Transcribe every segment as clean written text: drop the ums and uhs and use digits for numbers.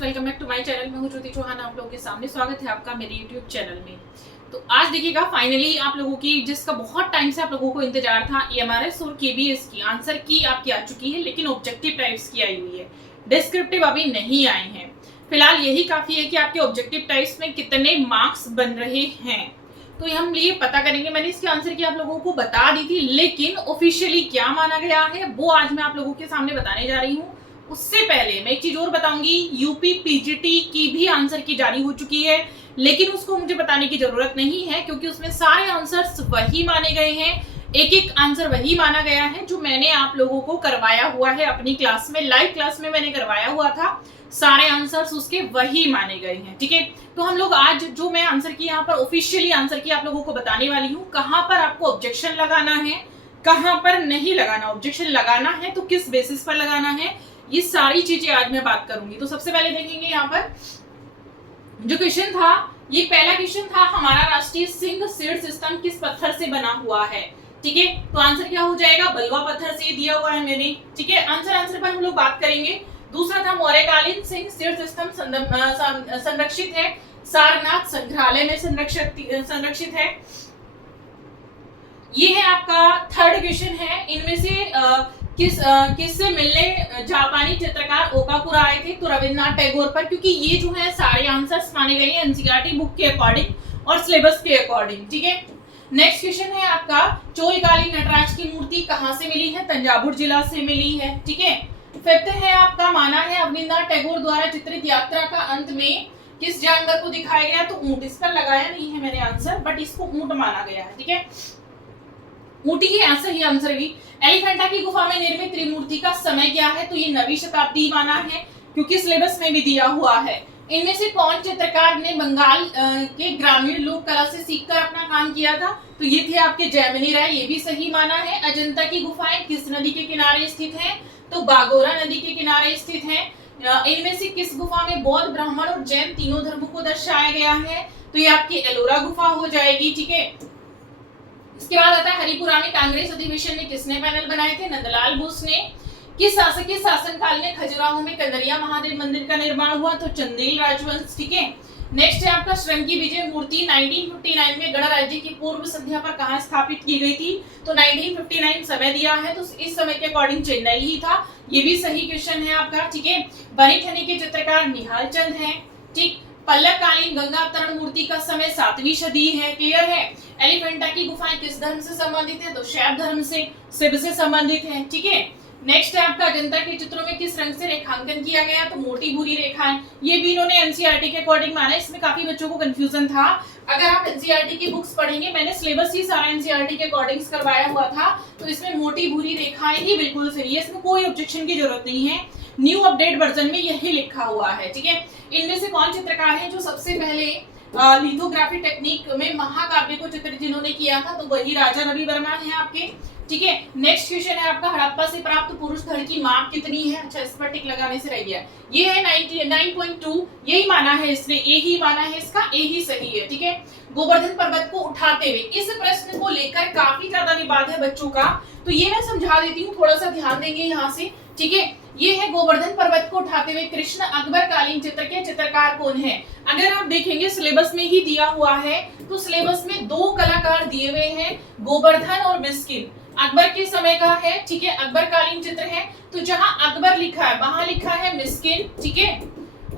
Viewers, welcome back to my channel. मैं हूं ज्योति चौहान, आप लोगों के सामने स्वागत है आपका मेरे यूट्यूब चैनल में। तो आज देखिएगा, फाइनली आप लोगों की जिसका बहुत टाइम से आप लोगों को इंतजार था, ईएमआरएस और केबीएस की आंसर की आपकी आ चुकी है, लेकिन ऑब्जेक्टिव टाइप्स की आई हुई है, डिस्क्रिप्टिव अभी नहीं आए हैं। फिलहाल यही काफी है कि आपके ऑब्जेक्टिव टाइप्स में कितने मार्क्स बन रहे हैं, तो हम ये पता करेंगे। मैंने इसके आंसर की आप लोगों को बता दी थी, लेकिन ऑफिशियली क्या माना गया है वो आज मैं आप लोगों के सामने बताने जा रही हूँ। उससे पहले मैं एक चीज और बताऊंगी, यूपी पीजीटी की भी आंसर की जारी हो चुकी है, लेकिन उसको मुझे बताने की जरूरत नहीं है क्योंकि उसमें सारे आंसर्स वही माने गए हैं। एक एक आंसर वही माना गया है जो मैंने आप लोगों को करवाया हुआ है अपनी क्लास में, लाइव क्लास में मैंने करवाया हुआ था। सारे आंसर्स उसके वही माने गए हैं, ठीक है। तो हम लोग आज जो मैं आंसर की यहाँ पर ऑफिशियली आंसर की आप लोगों को बताने वाली हूँ, कहाँ पर आपको ऑब्जेक्शन लगाना है, कहाँ पर नहीं लगाना, ऑब्जेक्शन लगाना है तो किस बेसिस पर लगाना है, ये सारी चीजें आज मैं बात करूंगी। तो सबसे पहले देखेंगे यहाँ पर जो क्वेश्चन था, ये पहला क्वेश्चन था, हमारा राष्ट्रीय सिंह सीड सिस्टम किस पत्थर से बना हुआ है, ठीक है। तो आंसर क्या हो जाएगा, बलुआ पत्थर से दिया हुआ है मैंने, ठीक है। आंसर पर हम लोग बात करेंगे। दूसरा था, मौर्यकालीन सिंह सीड सिस्टम संरक्षित है, सारनाथ संग्रहालय में संरक्षित है। ये है आपका थर्ड क्वेश्चन है। इनमें से किससे मिलने जापानी चित्रकार ओकापुरा आए थे, तो रविन्द्रनाथ टैगोर पर, क्योंकि ये जो है सारे आंसर्स माने गए हैं एनसीईआरटी बुक के अकॉर्डिंग और सिलेबस के अकॉर्डिंग, ठीक है। नेक्स्ट क्वेश्चन है आपका, चोलकालीन नटराज की मूर्ति कहां से मिली है, तंजावुर जिला से मिली है, ठीक है। फिफ्थ है आपका, माना है रविन्द्रनाथ टैगोर द्वारा चित्रित यात्रा का अंत में किस जानवर को दिखाया गया, तो ऊंट। इस पर लगाया नहीं है मैंने आंसर, बट इसको ऊंट माना गया है, ठीक है। ऊंट ही ऐसा ही आंसर भी। एलिफेंटा की गुफा में निर्मित त्रिमूर्ति का समय क्या है, तो ये 9वीं शताब्दी माना है क्योंकि सिलेबस में भी दिया हुआ है। इनमें से कौन चित्रकार ने बंगाल के ग्रामीण लोक कला से सीखकर अपना काम किया था, तो ये थे आपके जैमिनी राय, ये भी सही माना है। अजंता की गुफाएं किस नदी के किनारे स्थित हैं, तो बागोरा नदी के किनारे स्थित हैं। इनमें से किस गुफा में बौद्ध, ब्राह्मण और जैन तीनों धर्मों को दर्शाया गया है, तो ये आपकी एलोरा गुफा हो जाएगी, ठीक है। इसके बाद आता है, हरिपुरा में कांग्रेस अधिवेशन में किसने पैनल बनाए थे, नंदलाल बोस ने। किस शासक के शासनकाल में खजुराहो में कंदरिया महादेव मंदिर का निर्माण हुआ, तो चंदेल राजवंश, ठीक है। नेक्स्ट है आपका, श्रृंगी विजय मूर्ति 1959 में गणराज्य की पूर्व संध्या पर कहां स्थापित की गई थी, तो 1959 समय दिया है, तो इस समय के अकॉर्डिंग चेन्नई ही था, ये भी सही क्वेश्चन है आपका, ठीक है। बनीठनी के चित्रकार निहाल चंद है, ठीक। पल्लवकालीन गंगा अवतरण मूर्ति का समय 7वीं सदी है, क्लियर है। एलिफेंटा की गुफाएं किस धर्म से संबंधित है, तो शैव धर्म से, शिव से संबंधित है, ठीक है। नेक्स्ट है आपका, अजंता के चित्रों में किस रंग से रेखांकन किया गया, तो मोटी भूरी रेखाएं। ये भी इन्होंने एनसीईआरटी के अकॉर्डिंग माना, इसमें काफी बच्चों को कंफ्यूजन था। अगर आप एनसीईआरटी की बुक्स पढ़ेंगे, मैंने सिलेबस ही सारा एनसीईआरटी के अकॉर्डिंग करवाया हुआ था, तो इसमें मोटी भूरी रेखाएं ही बिल्कुल सही है, इसमें कोई ऑब्जेक्शन की जरूरत नहीं है। न्यू अपडेट वर्जन में यही लिखा हुआ है, ठीक है। इनमें से कौन चित्रकार है जो सबसे पहले लिथोग्राफी टेक्निक में महाकाव्य को चित्रित जिन्होंने किया था, तो वही राजा रवि वर्मा है आपके, ठीक है। नेक्स्ट क्वेश्चन है आपका, हड़प्पा से प्राप्त पुरुष धड़ की माप कितनी है, अच्छा इस पर टिक लगाने से रह गया, ये है 99.2, यही माना है इसने, ए ही माना है इसका, ए ही सही है, ठीक है। गोवर्धन पर्वत को उठाते हुए, इस प्रश्न को लेकर काफी ज्यादा विवाद है बच्चों का, तो ये मैं समझा देती हूँ, थोड़ा सा ध्यान देंगे यहाँ से, ठीक है। ये है गोवर्धन पर्वत को उठाते हुए कृष्ण अकबर कालीन चित्र के चित्रकार कौन है। अगर आप देखेंगे सिलेबस में ही दिया हुआ है, तो सिलेबस में 2 कलाकार दिए हुए हैं, गोवर्धन और मिस्किन। अकबर के समय का है, ठीक है, अकबर कालीन चित्र है, तो जहां अकबर लिखा है वहां लिखा है मिस्किन, ठीक है।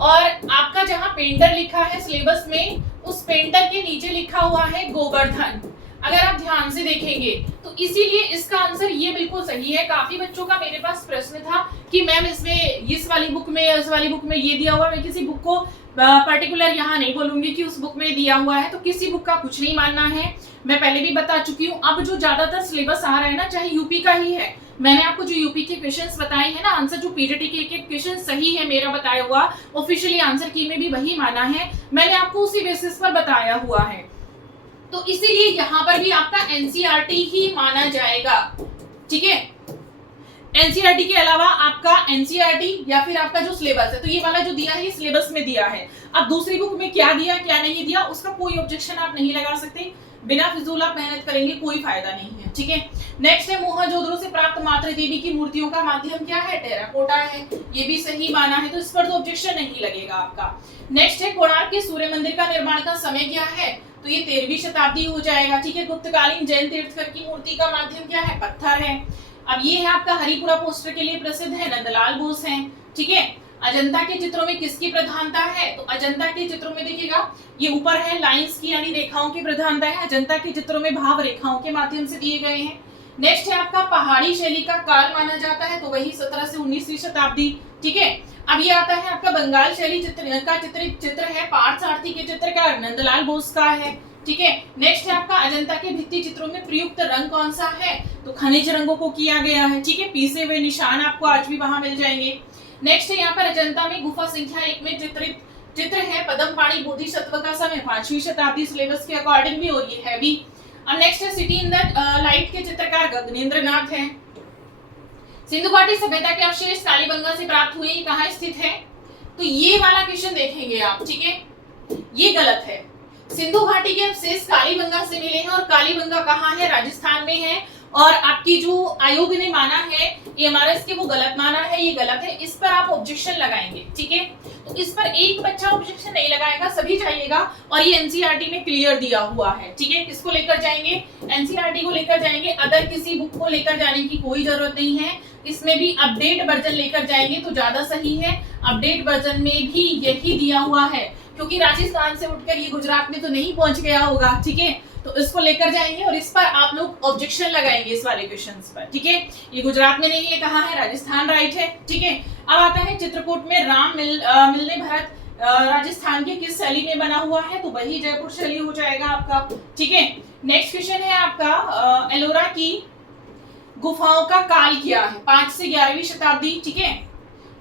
और आपका जहां पेंटर लिखा है सिलेबस में, उस पेंटर के नीचे लिखा हुआ है गोवर्धन। अगर आप ध्यान से देखेंगे तो इसीलिए इसका आंसर ये बिल्कुल सही है। काफी बच्चों का मेरे पास प्रश्न था कि मैम इसमें इस वाली बुक में, उस वाली बुक में ये दिया हुआ है, मैं किसी बुक को पर्टिकुलर यहाँ नहीं बोलूंगी कि उस बुक में दिया हुआ है, तो किसी बुक का कुछ नहीं मानना है, मैं पहले भी बता चुकी हूँ। अब जो ज्यादातर सिलेबस आ रहा है ना, चाहे यूपी का ही है, मैंने आपको जो यूपी के क्वेश्चंस बताए हैं ना, आंसर जो पीजीटी के एक क्वेश्चन सही है मेरा बताया हुआ, ऑफिशियली आंसर की में भी वही माना है, मैंने आपको उसी बेसिस पर बताया हुआ है, तो इसीलिए यहाँ पर भी आपका एनसीईआरटी ही माना जाएगा, ठीक है। एनसीईआरटी के अलावा आपका एनसीईआरटी या फिर आपका जो सिलेबस है, तो ये वाला जो दिया है ये सिलेबस में दिया है। अब दूसरी बुक में क्या दिया क्या नहीं दिया उसका कोई ऑब्जेक्शन आप नहीं लगा सकते, बिना फिजूल आप मेहनत करेंगे कोई फायदा नहीं है, ठीक है। नेक्स्ट है मोहनजोदड़ो से प्राप्त मातृ देवी की मूर्तियों का माध्यम क्या है, टेराकोटा है, ये भी सही माना है, तो इस पर तो ऑब्जेक्शन नहीं लगेगा आपका। नेक्स्ट है कोणार्क के सूर्य मंदिर का निर्माण का समय क्या है, तो ये 13वीं शताब्दी हो जाएगा, ठीक है। गुप्तकालीन जैन तीर्थकर की मूर्ति का माध्यम क्या है, पत्थर है। अब ये है आपका हरिपुरा पोस्टर के लिए प्रसिद्ध है, नंदलाल बोस हैं, ठीक है। अजंता के चित्रों में किसकी प्रधानता है, तो अजंता के चित्रों में देखिएगा ये ऊपर है लाइंस की यानी रेखाओं की प्रधानता है, अजंता के चित्रों में भाव रेखाओं के माध्यम से दिए गए हैं। नेक्स्ट है आपका पहाड़ी शैली का काल माना जाता है, तो वही 17 से 19वीं शताब्दी, ठीक है। अब ये आता है आपका बंगाल शैली चित्र है, पार्थ सारथी के चित्रकार नंदलाल बोस का है, ठीक है। नेक्स्ट है आपका अजंता के भित्ति चित्रों में प्रयुक्त रंग कौन सा है, तो खनिज रंगों को किया गया है, ठीक है। पीसे हुए निशान आपको आज भी वहां मिल जाएंगे। नेक्स्ट है यहाँ पर अजंता में गुफा संख्या 1 में चित्र है पद्मपाणि बोधिसत्व का समय 5वीं शताब्दी सिलेबस के अकॉर्डिंग भी, और ये है भी। अब नेक्स्ट है सिटी इन द लाइट के चित्रकार गगनेंद्र नाथ हैं। सिंधु घाटी सभ्यता के अवशेष कालीबंगा से प्राप्त हुए, कहाँ स्थित है, तो ये वाला क्वेश्चन देखेंगे आप, ठीक है। ये गलत है, सिंधु घाटी के अवशेष कालीबंगा से मिले हैं, और कालीबंगा कहाँ है, राजस्थान में है। और आपकी जो आयोग ने माना है एमआरएस के, वो गलत माना है, ये गलत है, इस पर आप ऑब्जेक्शन लगाएंगे, ठीक है। तो इस पर एक बच्चा ऑब्जेक्शन नहीं लगाएगा, सभी जाइएगा, और ये एनसीईआरटी में क्लियर दिया हुआ है, ठीक है। किसको लेकर जाएंगे, एनसीईआरटी को लेकर जाएंगे, अदर किसी बुक को लेकर जाने की कोई जरूरत नहीं है। इसमें भी अपडेट वर्जन लेकर जाएंगे तो ज्यादा सही है, अपडेट वर्जन में भी यही दिया हुआ है, क्योंकि राजस्थान से उठकर ये गुजरात में तो नहीं पहुंच गया होगा, ठीक है। तो इसको लेकर जाएंगे और इस पर आप लोग ऑब्जेक्शन लगाएंगे इस वाले क्वेश्चंस पर, ठीक है। ये गुजरात में नहीं है, कहाँ है, राजस्थान राइट है, ठीक है। अब आता है चित्रकूट में राम मिलने भरत राजस्थान के किस शैली में बना हुआ है, तो वही जयपुर शैली हो जाएगा आपका, ठीक है। नेक्स्ट क्वेश्चन है आपका एलोरा की गुफाओं का काल क्या है, 5 से 11वीं शताब्दी, ठीक है।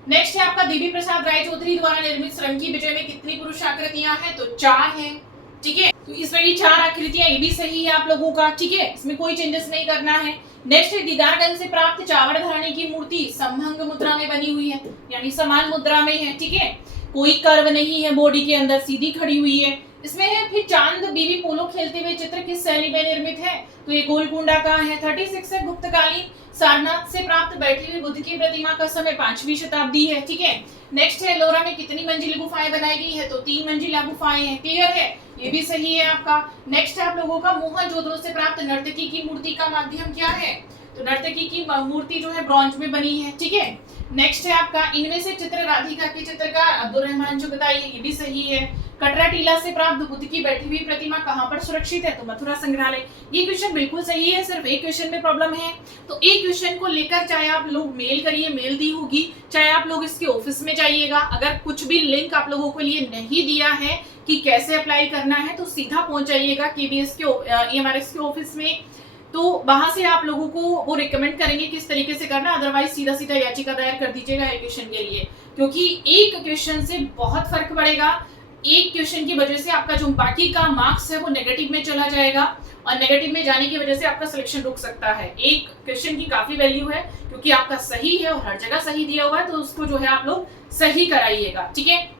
नेक्स्ट है आपका देवी प्रसाद राय चौधरी द्वारा निर्मित श्रृंगी विजय में कितनी पुरुष आकृतियां हैं, तो 4 हैं, ठीक है। तो इसमें ये 4 आकृतियां, ये भी सही है आप लोगों का, ठीक है, इसमें कोई चेंजेस नहीं करना है। नेक्स्ट है दीदारगंज से प्राप्त चावड़ धरणी की मूर्ति समभंग मुद्रा में बनी हुई है, यानी समान मुद्रा में है, ठीक है। कोई कर्व नहीं है, बॉडी के अंदर सीधी खड़ी हुई है। इसमें है फिर चांद बीवी पोलो खेलते हुए चित्र किस शैली में निर्मित है, तो ये गोलकुंडा का है। 36 है गुप्तकालीन सारनाथ से प्राप्त बैठी हुई बुद्ध की प्रतिमा का समय 5वीं शताब्दी है, ठीक है। नेक्स्ट है एलोरा में कितनी मंजिली गुफाएं बनाई गई है, तो 3 मंजिला गुफाएं हैं, क्लियर है, ये भी सही है आपका। नेक्स्ट है आप लोगों का मोहनजोदड़ो से प्राप्त नर्तकी की मूर्ति का माध्यम क्या है, तो नर्तकी की मूर्ति जो है ब्रॉन्ज में बनी है, ठीक है। नेक्स्ट है आपका इनमें से चित्र राधिका के चित्रकार अब्दुल रहमान जो बताइए, ये भी सही है। कटरा टीला से प्राप्त बुद्ध की बैठी हुई प्रतिमा कहां पर सुरक्षित है, तो मथुरा संग्रहालय। ये क्वेश्चन बिल्कुल सही है, सिर्फ एक क्वेश्चन में प्रॉब्लम है। तो एक क्वेश्चन को लेकर चाहे आप लोग मेल करिए, मेल दी होगी, चाहे आप लोग इसके ऑफिस में जाइएगा, अगर कुछ भी लिंक आप लोगों के लिए नहीं दिया है कि कैसे अप्लाई करना है, तो सीधा पहुंच जाइएगा केबीएस के एमआरएस के ऑफिस में, तो वहां से आप लोगों को वो रिकमेंड करेंगे किस तरीके से करना, अदरवाइज सीधा सीधा याचिका दायर कर दीजिएगा एक क्वेश्चन के लिए, क्योंकि एक क्वेश्चन से बहुत फर्क पड़ेगा। एक क्वेश्चन की वजह से आपका जो बाकी का मार्क्स है वो नेगेटिव में चला जाएगा, और नेगेटिव में जाने की वजह से आपका सिलेक्शन रुक सकता है। एक क्वेश्चन की काफी वैल्यू है, क्योंकि आपका सही है और हर जगह सही दिया हुआ है, तो उसको जो है आप लोग सही कराइएगा, ठीक है।